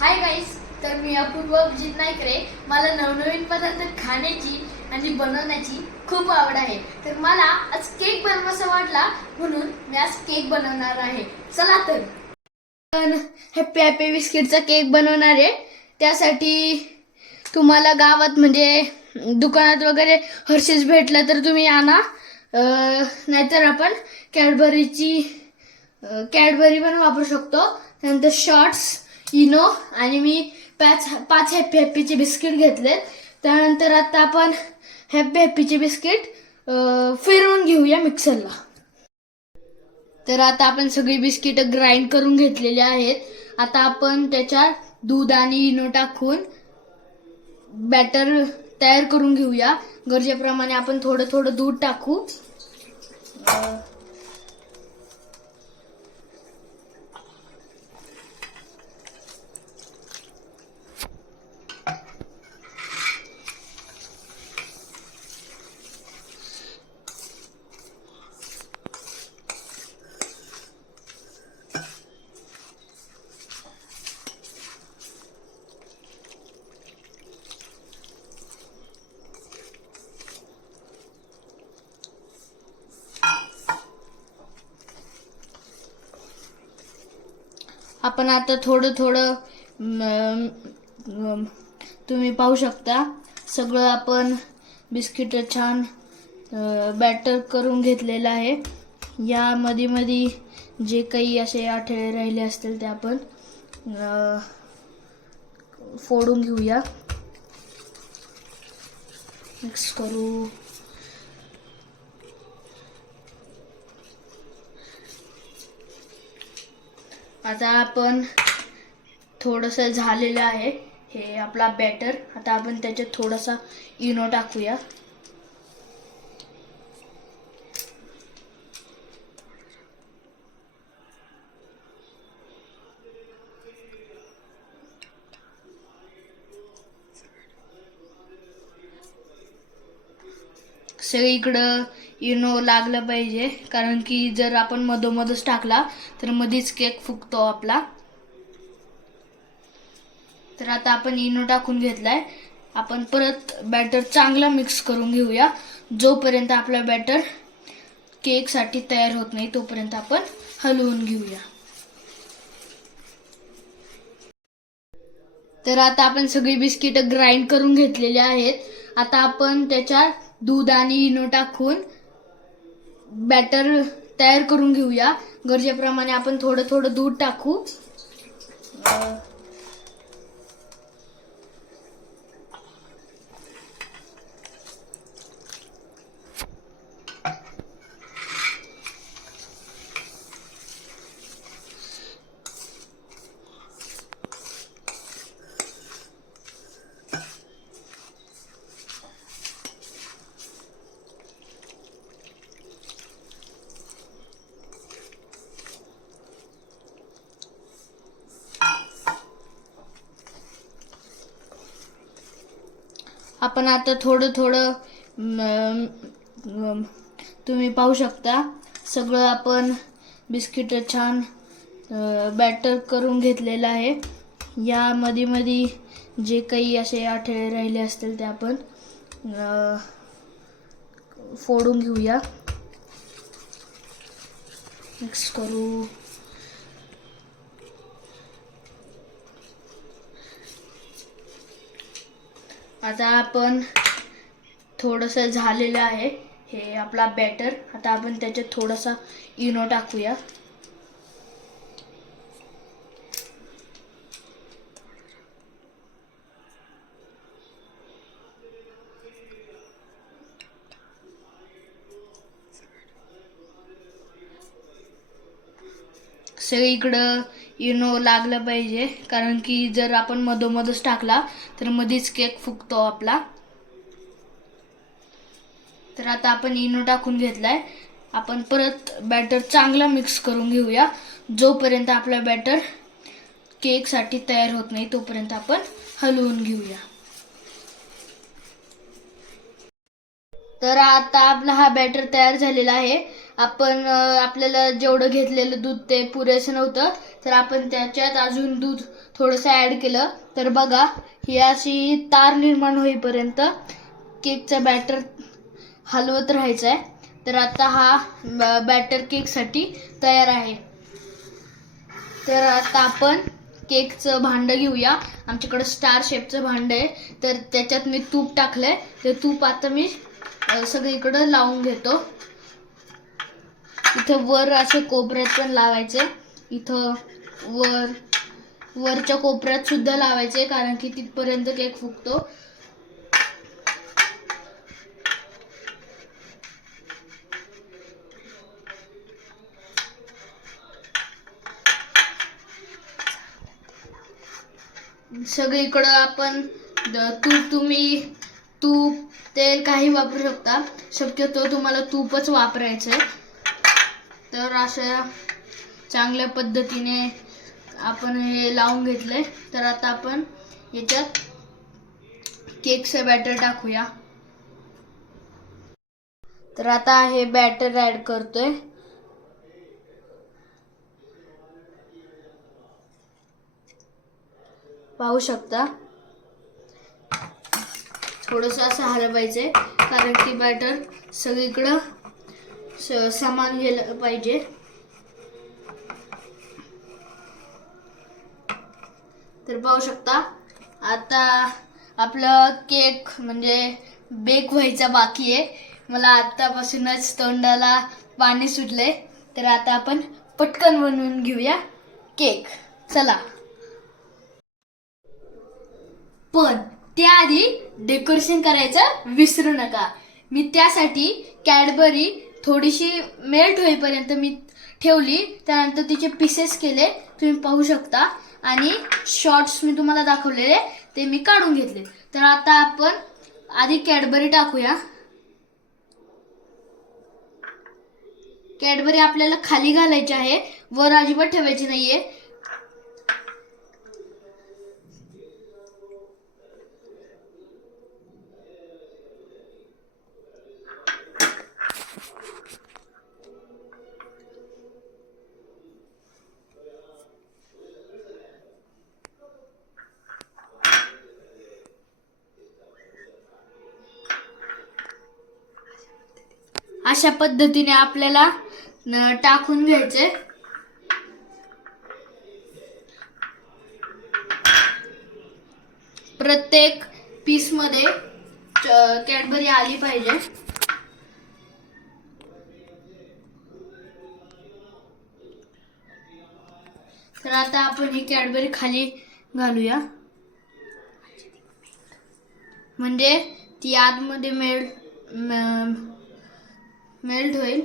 Hi guys, तर मी अपूर्व अभिजित नाईकरे. मला नवनवीन पदार्थ खाण्याची आणि बनवण्याची खूप आवड आहे. तर मला आज केक बनवायचा वाटला म्हणून मी आज केक बनवणार आहे. चला तर पण हॅपी हॅपी बिस्किटचा केक बनवणार आहे. त्यासाठी तुम्हाला गावात म्हणजे दुकानात वगैरे हर्षीज भेटला तर तुम्ही आणा, नाहीतर आपण कॅडबरी पण वापरू शकतो. त्यानंतर शॉर्ट्स, इनो आणि मी पाच हॅपी हॅपीचे बिस्किट घेतले. त्यानंतर आता आपण हॅपी हॅपीचे बिस्किट फिरवून घेऊया मिक्सरला. तर आता आपण सगळी बिस्किट ग्राइंड करून घेतलेली आहेत. आता आपण त्याच्यात दूध आणि इनो टाकून बॅटर तयार करून घेऊया. गरजेप्रमाणे आपण थोडं थोडं दूध टाकू. आपण आता थोडं थोडं तुम्ही पाहू शकता सगळं आपण बिस्किट छान बॅटर करून घेतलेलं आहे. या मध्ये मध्ये जे काही असे आठळे राहिले असतील ते आपण फोडून घेऊया, मिक्स करू. आता आपण थोडंसं झालेलं आहे हे आपला बॅटर. आता आपण त्याच्यात थोडासा इनो टाकूया. सगळीकडं इनो लागलं पाहिजे, कारण की जर आपण मधोमधच टाकला तर मध्येच केक फुगतो आपला. तर आता आपण इनो टाकून घेतलाय. आपण परत बॅटर चांगला मिक्स करून घेऊया. जोपर्यंत आपला बॅटर केक साठी तयार होत नाही तोपर्यंत आपण हलवून घेऊया. तर आता आपण सगळी बिस्किट ग्राइंड करून घेतलेली आहेत. आता आपण त्याच्यात दूध आणि इनो टाकून बॅटर तयार करून घेऊया. गरजेप्रमाणे आपण थोडं थोडं दूध टाकू. आपण आता थोडं थोडं तुम्ही पाहू शकता सगळं आपण बिस्किट छान बॅटर करून घेतलेलं आहे. या मध्ये मध्ये जे काही असे आठळे राहिले असतील ते आपण फोडून घेऊया, मिक्स करू. आता आपण थोडंसं झालेलं आहे हे आपला बॅटर. आता आपण त्याच्यात थोडासा इनो टाकूया. सगळीकडं इनो लागलं पाहिजे, कारण की जर आपण मधोमधच टाकला तर मध्येच केक फुगतो आपला. तर आता आपण इनो टाकून घेतलाय. आपण परत बॅटर चांगला मिक्स करून घेऊया. जोपर्यंत आपला बॅटर केक साठी तयार होत नाही तोपर्यंत आपण हलवून घेऊया. तर आता आपला हा बॅटर तयार झालेला आहे. आपण आपल्याला जेवढं घेतलेलं दूध ते पुरेसं नव्हतं, तर आपण त्याच्यात अजून दूध थोडंसं ॲड केलं. तर बघा, ही अशी तार निर्माण होईपर्यंत केकचं बॅटर हलवत राहायचं आहे. तर आता हा बॅटर केकसाठी तयार आहे. तर आता आपण केकचं भांडं घेऊया. आमच्याकडं स्टार शेपचं भांडं आहे, तर त्याच्यात मी तूप टाकलंय. ते तूप आता मी सगळीकडं लावून घेतो. इथं वर असे कोपऱ्यात पण लावायचे, इथं वरच्या कोपऱ्यात सुद्धा लावायचे, कारण की तिथपर्यंत केक फुगतो. सगळीकडं आपण तूप तेल काही वापरू शकता. शक्यतो तुम्हाला तूपच वापरायचंय. तर अशा चांगल्या पद्धतीने आपण हे लावून घेतलंय. तर आता आपण याच्यात केकचं बॅटर टाकूया. तर आता हे बॅटर ऍड करतोय. पाहू शकता, थोडंसं असं हलवायचंय, कारण की बॅटर सगळीकडं समान गेलं पाहिजे. तर पाहू शकता, आता आपला केक म्हणजे बेक व्हायचा बाकी आहे. मला आतापासूनच तोंडाला पाणी सुटले. तर आता आपण पटकन बनवून घेऊया केक. चला. पण त्याआधी डेकोरेशन करायचं विसरू नका. मी त्यासाठी कॅडबरी थोडीशी मेल्ट होईपर्यंत मी ठेवली. त्यानंतर तिचे पीसेस केले, तुम्ही पाहू शकता. आणि शॉर्ट्स मी तुम्हाला दाखवलेले ते मी काढून घेतले. तर आता आपण आधी कॅडबरी टाकूया. कॅडबरी आपल्याला खाली घालायची आहे, वर अजिबात ठेवायची नाहीये. अशा पद्धतीने आपल्याला टाकून घ्यायचे. प्रत्येक पीस मध्ये कॅडबरी आली पाहिजे. तर आता आपण ही कॅडबरी खाली घालूया, म्हणजे ती आतमध्ये मेल्ट होईल.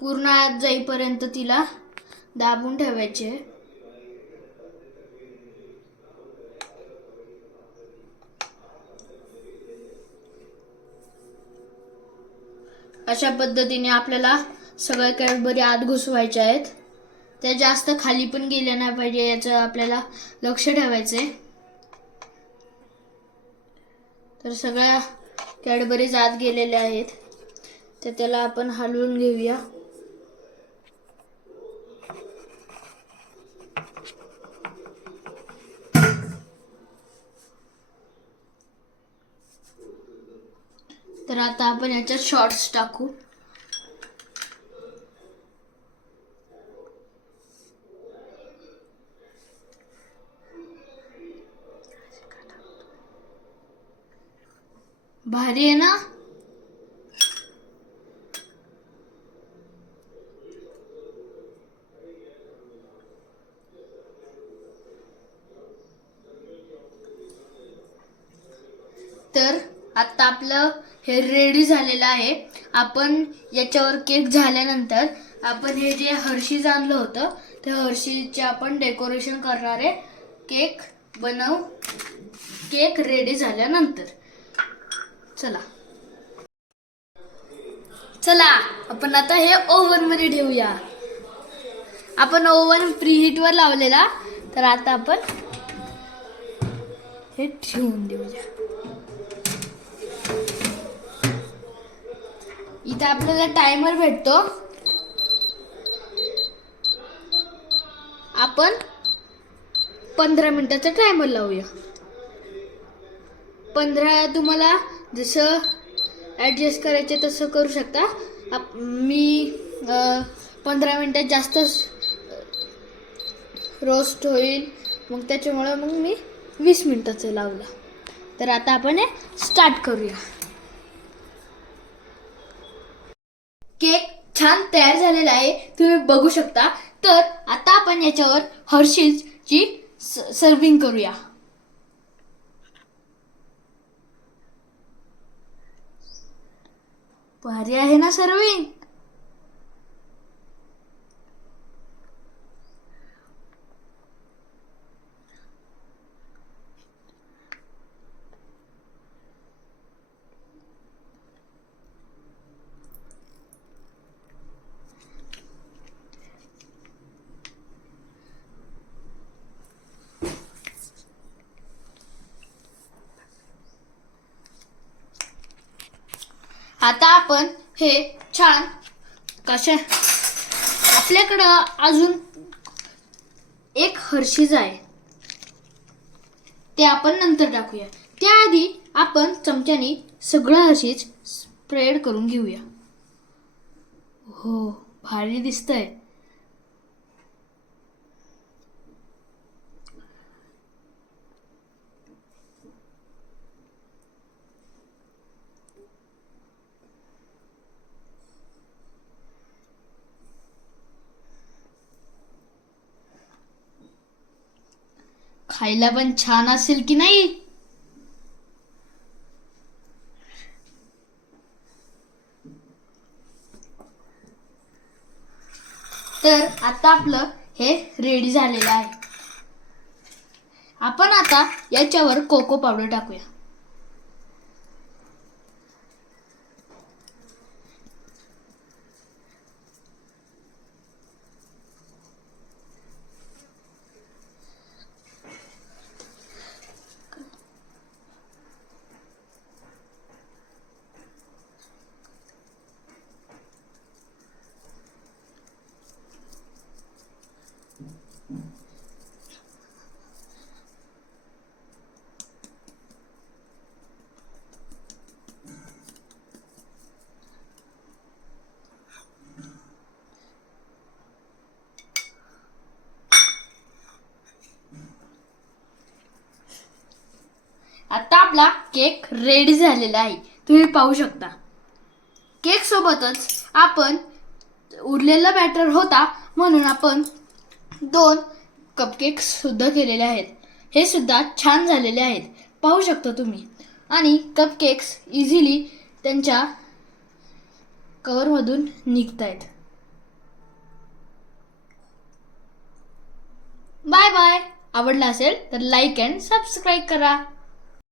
पूर्ण आत जाईपर्यंत तिला दाबून ठेवायचे. अशा पद्धतीने आपल्याला सगळ्या कॅडबरी आत घुसवायच्या आहेत. त्या जास्त खाली पण गेल्या नाही पाहिजे, याचं आपल्याला लक्ष ठेवायचंय. तर सगळ्या कॅडबरीज आत गेलेल्या आहेत, तर त्याला आपण हलवून घेऊया. तर आता आपण याच्यात शॉर्ट्स टाकू. भारी आहे ना? तर आता आपलं हे रेडी झालेलं आहे. आपण याच्यावर केक झाल्यानंतर आपण हे जे हर्षीज आणलं होतं, ते हर्षीचे आपण डेकोरेशन करणार आहे. केक रेडी झाल्यानंतर चला आपण आता हे ओव्हन मध्ये ठेवूया. आपण ओव्हन प्रीहीटवर लावलेला. तर आता आपण हे ठेवून देऊया. इथे आपल्याला टायमर भेटतो. आपण 15 मिनिटाचा टायमर लावूया. 15 तुम्हाला जसं ॲडजस्ट करायचे तसं करू शकता. मी 15 मिनिटात जास्त रोस्ट होईल, मग त्याच्यामुळं मग मी 20 मिनिटाचं लावलं. तर आता आपण हे स्टार्ट करूया. केक छान तयार झालेला आहे, तुम्ही बघू शकता. तर आता आपण याच्यावर हर्षीजची सर्विंग करूया. भारी आहे ना सर्विंग. आता आपण हे छान आपल्याकडं अजून एक हर्षीज आहे, ते आपण नंतर टाकूया. त्याआधी आपण चमच्याने सगळं हर्षीज स्प्रेड करून घेऊया. हो, भारी दिसतंय. खायला पण छान असेल की नाही. तर आता आपलं हे रेडी झालेलं आहे. आपण आता याच्यावर कोको पावडर टाकूया. आता आपला केक रेडी झालेला आहे, तुम्ही पाहू शकता. केक सोबतच आपण उरलेला बॅटर होता म्हणून आपण 2 कपकेक सुद्धा केलेले आहेत. हे सुद्धा छान झालेले आहेत, पाहू शकता तुम्ही. आणि कपकेक्स इझिली त्यांच्या कव्हरमधून निघतायत. Bye bye. आवडला असेल तर लाईक अँड सबस्क्राईब करा.